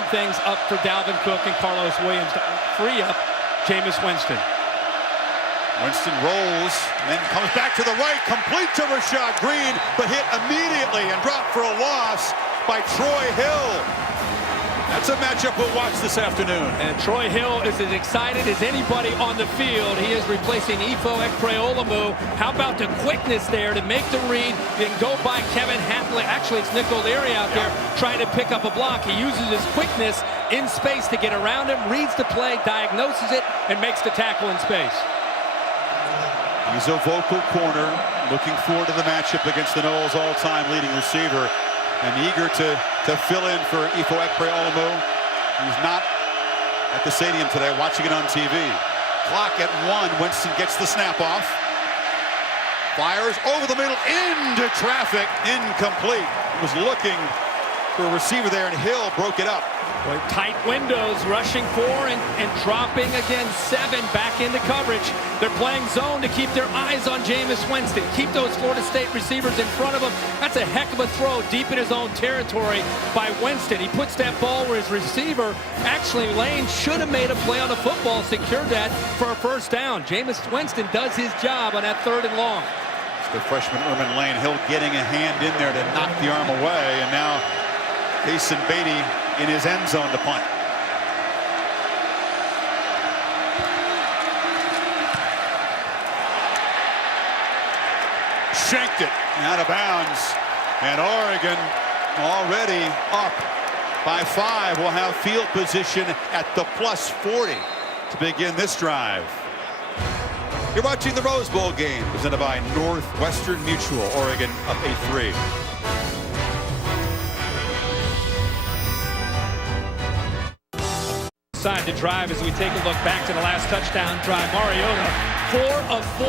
open things up for Dalvin Cook and Carlos Williams to free up Jameis Winston. Winston rolls, and then comes back to the right, complete to Rashad Green, but hit immediately and dropped for a loss by Troy Hill. That's a matchup we'll watch this afternoon. And Troy Hill is as excited as anybody on the field. He is replacing Ifo Ekpreolomu. How about the quickness there to make the read, then go by Kevin Hatley. Actually, it's Nick O'Leary out there trying to pick up a block. He uses his quickness in space to get around him, reads the play, diagnoses it, and makes the tackle in space. He's a vocal corner, looking forward to the matchup against the Noles' all-time leading receiver, and eager to fill in for Ifo Ekpreolomu. He's not at the stadium today, watching it on TV. Clock at 1. Winston gets the snap off. Fires over the middle into traffic. Incomplete. He was looking for a receiver there, and Hill broke it up. Boy, tight windows, rushing 4 and dropping again 7 back into coverage. They're playing zone to keep their eyes on Jameis Winston. Keep those Florida State receivers in front of him. That's a heck of a throw deep in his own territory by Winston. He puts that ball where his receiver, actually Lane, should have made a play on the football, secured that for a first down. Jameis Winston does his job on that 3rd and long. It's the freshman Erman Lane. Hill getting a hand in there to knock the arm away, and now Kason Beatty in his end zone to punt. Shanked it out of bounds, and Oregon already up by 5 will have field position at the +40 to begin this drive. You're watching the Rose Bowl game presented by Northwestern Mutual. Oregon up 8-3. Side to drive as we take a look back to the last touchdown drive. Mariota, 4 of 4,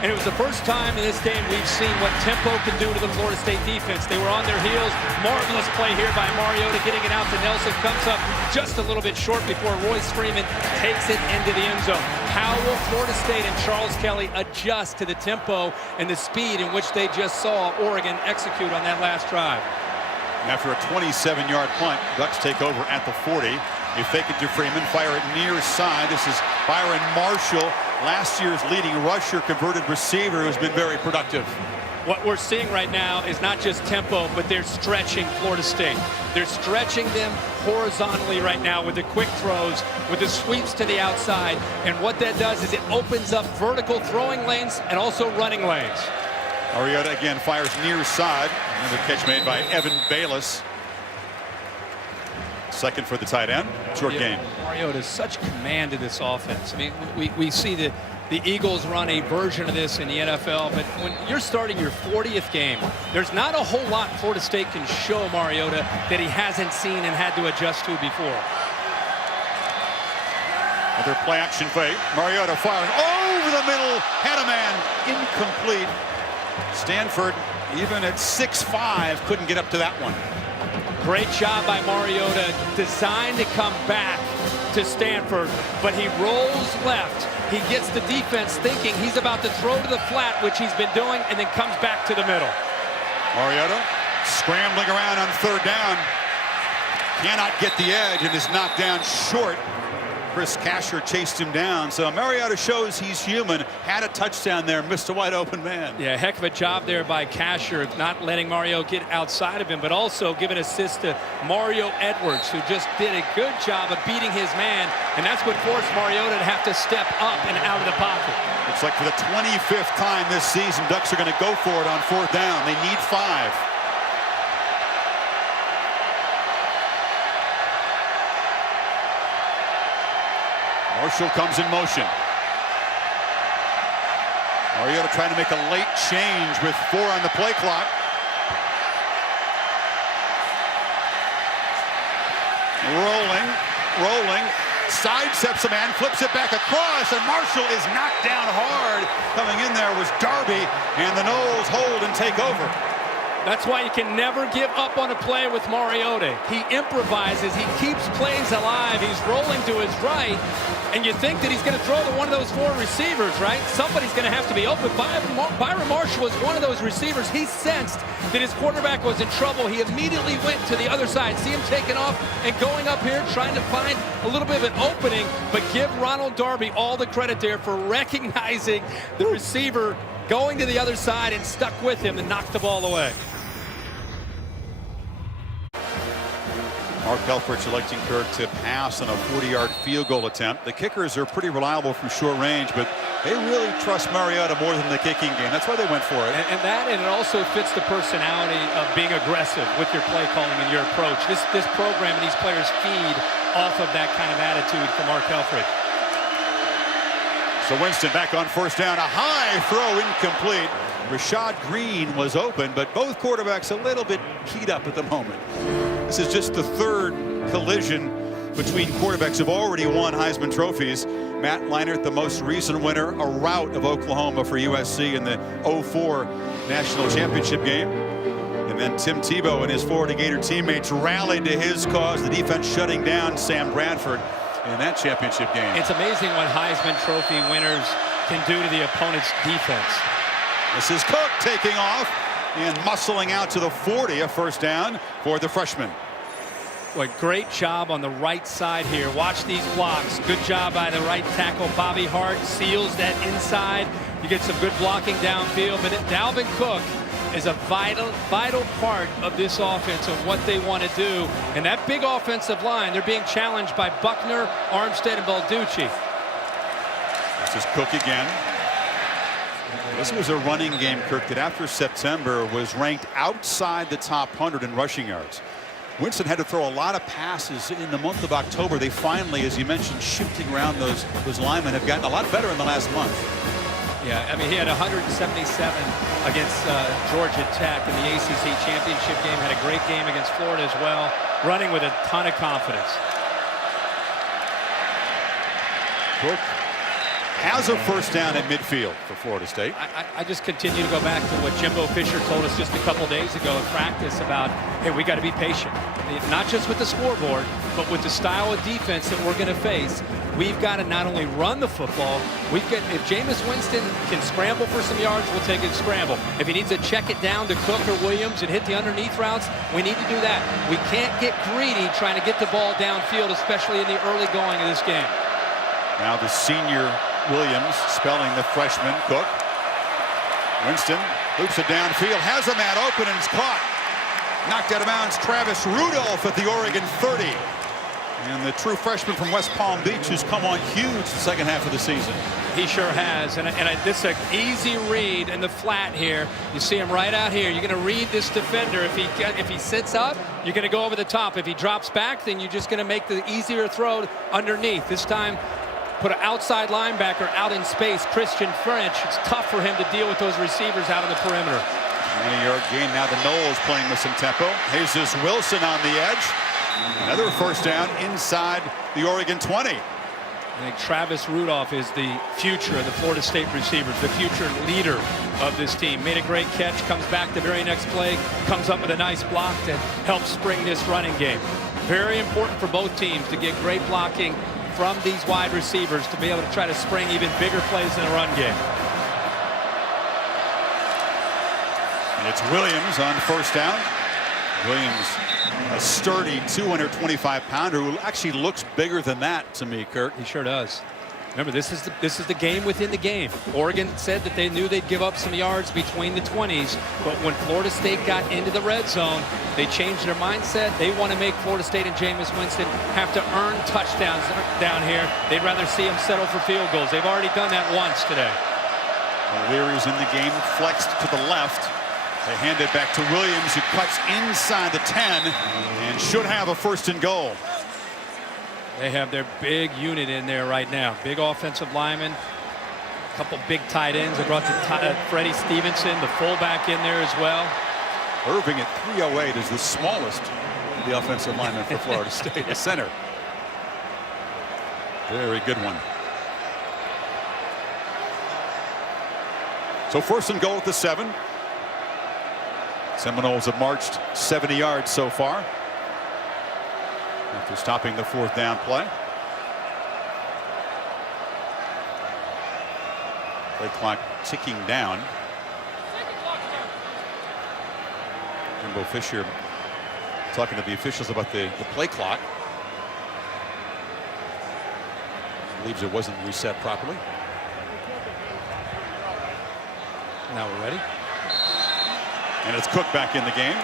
and it was the first time in this game we've seen what tempo can do to the Florida State defense. They were on their heels. Marvelous play here by Mariota, getting it out to Nelson. Comes up just a little bit short before Royce Freeman takes it into the end zone. How will Florida State and Charles Kelly adjust to the tempo and the speed in which they just saw Oregon execute on that last drive? After a 27-yard punt, Ducks take over at the 40. You fake it to Freeman, fire it near side. This is Byron Marshall, last year's leading rusher, converted receiver, who's been very productive. What we're seeing right now is not just tempo, but they're stretching Florida State. They're stretching them horizontally right now with the quick throws, with the sweeps to the outside. And what that does is it opens up vertical throwing lanes and also running lanes. Mariota again fires near side. Another catch made by Evan Bayless. Second for the tight end. Short game. Mariota has such command of this offense. I mean, we see the Eagles run a version of this in the NFL, but when you're starting your 40th game, there's not a whole lot Florida State can show Mariota that he hasn't seen and had to adjust to before. Another play action fake. Mariota firing over the middle. Had a man. Incomplete. Stanford, even at 6'5", couldn't get up to that one. Great job by Mariota, designed to come back to Stanford, but he rolls left. He gets the defense thinking he's about to throw to the flat, which he's been doing, and then comes back to the middle. Mariota scrambling around on 3rd down. Cannot get the edge and is knocked down short. Chris Casher chased him down. So Mariota shows he's human. Had a touchdown there, missed a wide open man. Yeah, heck of a job there by Casher, not letting Mario get outside of him, but also giving assist to Mario Edwards, who just did a good job of beating his man. And that's what forced Mariota to have to step up and out of the pocket. Looks like for the 25th time this season, Ducks are going to go for it on 4th down. They need 5. Marshall comes in motion. Mariota trying to make a late change with 4 on the play clock. Rolling, sidesteps a man, flips it back across, and Marshall is knocked down hard. Coming in there was Darby, and the Noles hold and take over. That's why you can never give up on a play with Mariota. He improvises. He keeps plays alive. He's rolling to his right, and you think that he's going to throw to one of those 4 receivers, right? Somebody's going to have to be open. Byron Marshall was one of those receivers. He sensed that his quarterback was in trouble. He immediately went to the other side. See him taking off and going up here, trying to find a little bit of an opening, but give Ronald Darby all the credit there for recognizing the receiver going to the other side and stuck with him and knocked the ball away. Mark Helfrich electing Kirk to pass on a 40-yard field goal attempt. The kickers are pretty reliable from short range, but they really trust Mariota more than the kicking game. That's why they went for it. And it also fits the personality of being aggressive with your play calling and your approach. This program and these players feed off of that kind of attitude from Mark Helfrich. So Winston back on first down. A high throw incomplete. Rashad Green was open, but both quarterbacks a little bit keyed up at the moment. This is just the 3rd collision between quarterbacks who've already won Heisman trophies. Matt Leinart, the most recent winner, a rout of Oklahoma for USC in the 04 National Championship game. And then Tim Tebow and his Florida Gator teammates rallied to his cause, the defense shutting down Sam Bradford in that championship game. It's amazing what Heisman Trophy winners can do to the opponent's defense. This is Cook taking off and muscling out to the 40, a first down for the freshman. What great job on the right side here. Watch these blocks. Good job by the right tackle. Bobby Hart seals that inside. You get some good blocking downfield, but Dalvin Cook is a vital part of this offense and what they want to do. And that big offensive line, they're being challenged by Buckner, Armstead, and Balducci. This is Cook again. This was a running game, Kirk, that after September was ranked outside the top 100 in rushing yards. Winston had to throw a lot of passes in the month of October. They finally, as you mentioned, shifting around those linemen have gotten a lot better in the last month. Yeah, I mean, he had 177 against Georgia Tech in the ACC championship game. Had a great game against Florida as well. Running with a ton of confidence. Cook has a first down at midfield for Florida State. I just continue to go back to what Jimbo Fisher told us just a couple days ago in practice about, hey, we got to be patient. Not just with the scoreboard, but with the style of defense that we're going to face. We've got to not only run the football, if Jameis Winston can scramble for some yards, we'll take it scramble. If he needs to check it down to Cook or Williams and hit the underneath routes, we need to do that. We can't get greedy trying to get the ball downfield, especially in the early going of this game. Now the senior Williams spelling the freshman Cook. Winston loops it downfield, has a man open, and is caught. Knocked out of bounds, Travis Rudolph at the Oregon 30. And the true freshman from West Palm Beach who's come on huge the second half of the season. He sure has, and this is an easy read in the flat here. You see him right out here. You're going to read this defender. If he sits up, you're going to go over the top. If he drops back, then you're just going to make the easier throw underneath. This time, put an outside linebacker out in space, Christian French. It's tough for him to deal with those receivers out on the perimeter. 20-yard gain. Now the Noles playing with some tempo. Jesus Wilson on the edge. Another first down inside the Oregon 20. I think Travis Rudolph is the future of the Florida State receivers, the future leader of this team. Made a great catch, comes back the very next play, comes up with a nice block to help spring this running game. Very important for both teams to get great blocking from these wide receivers to be able to try to spring even bigger plays in the run game. And it's Williams on first down. Williams, a sturdy 225-pounder who actually looks bigger than that to me, Kurt. He sure does. Remember, this is the game within the game. Oregon said that they knew they'd give up some yards between the 20s, but when Florida State got into the red zone, they changed their mindset. They want to make Florida State and Jameis Winston have to earn touchdowns down here. They'd rather see them settle for field goals. They've already done that once today. Leary's in the game, flexed to the left. They hand it back to Williams, who cuts inside the 10 and should have a first and goal. They have their big unit in there right now. Big offensive lineman, a couple big tight ends. They brought Freddie Stevenson, the fullback, in there as well. Irving at 308 is the smallest of the offensive lineman for Florida State, a center. Very good one. So first and goal at the 7. Seminoles have marched 70 yards so far after stopping the 4th down play. Play clock ticking down. Jimbo Fisher talking to the officials about the play clock. Believes it wasn't reset properly. Now we're ready. And it's Cook back in the game,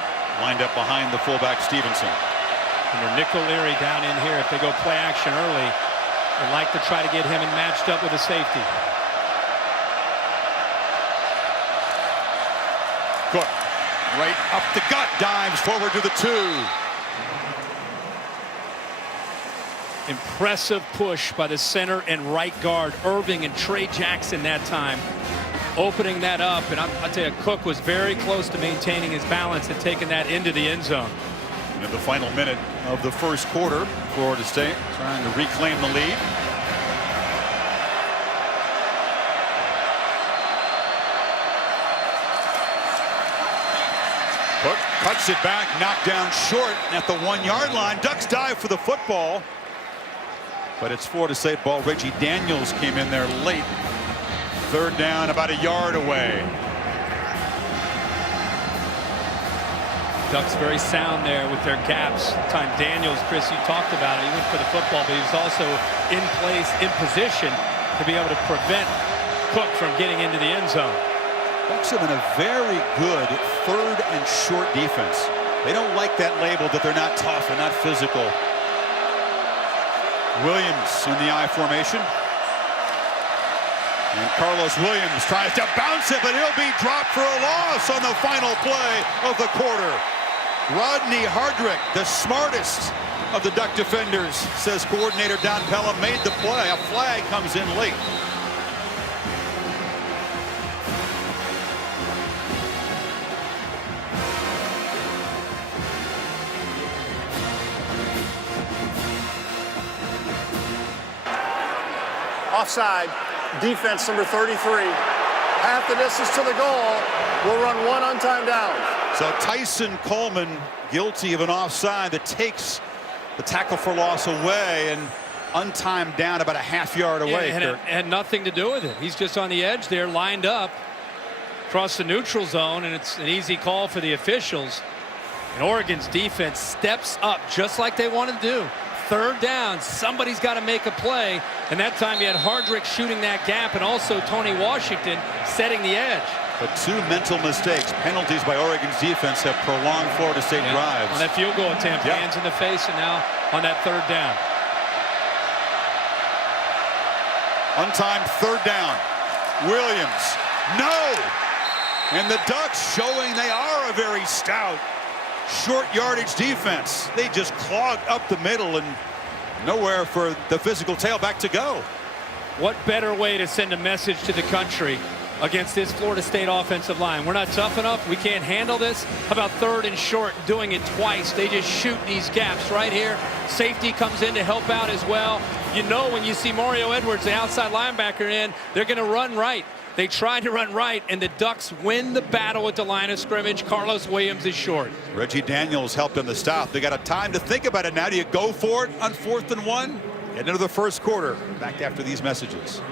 lined up behind the fullback Stevenson. Under Nick O'Leary down in here, if they go play action early, they like to try to get him and matched up with a safety. Cook, right up the gut, dives forward to the 2. Impressive push by the center and right guard, Irving and Trey Jackson that time, opening that up. And I'll tell you, Cook was very close to maintaining his balance and taking that into the end zone. And in the final minute of the first quarter, Florida State trying to reclaim the lead. Cook cuts it back, knocked down short at the 1-yard line. Ducks dive for the football, but it's Florida State ball. Reggie Daniels came in there late. 3rd down, about a yard away. Ducks very sound there with their gaps. Time Daniels, Chris, you talked about it. He went for the football, but he was also in place, in position to be able to prevent Cook from getting into the end zone. Ducks have been a very good 3rd and short defense. They don't like that label that they're not tough and not physical. Williams in the I formation. And Carlos Williams tries to bounce it, but he'll be dropped for a loss on the final play of the quarter. Rodney Hardrick, the smartest of the Duck defenders, says coordinator Don Pella, made the play. A flag comes in late. Offside, defense number 33. Half the distance to the goal. We'll run 1 untimed down. So Tyson Coleman guilty of an offside that takes the tackle for loss away and untimed down about a half-yard away. Yeah, it had nothing to do with it. He's just on the edge there, lined up across the neutral zone, and it's an easy call for the officials. And Oregon's defense steps up just like they want to do. 3rd down, somebody's got to make a play, and that time you had Hardrick shooting that gap and also Tony Washington setting the edge. But 2 mental mistakes, penalties by Oregon's defense have prolonged Florida State drives. On that field goal attempt, hands in the face, and now on that 3rd down. Untimed 3rd down. Williams, no! And the Ducks showing they are a very stout short yardage defense. They just clogged up the middle and nowhere for the physical tailback to go. What better way to send a message to the country against this Florida State offensive line? We're not tough enough. We can't handle this. How about 3rd and short, doing it twice? They just shoot these gaps right here. Safety comes in to help out as well. You know, when you see Mario Edwards, the outside linebacker, in, they're going to run right. They tried to run right, and the Ducks win the battle at the line of scrimmage. Carlos Williams is short. Reggie Daniels helped on the stop. They got a time to think about it now. Do you go for it on 4th and 1? Get into the first quarter. Back after these messages.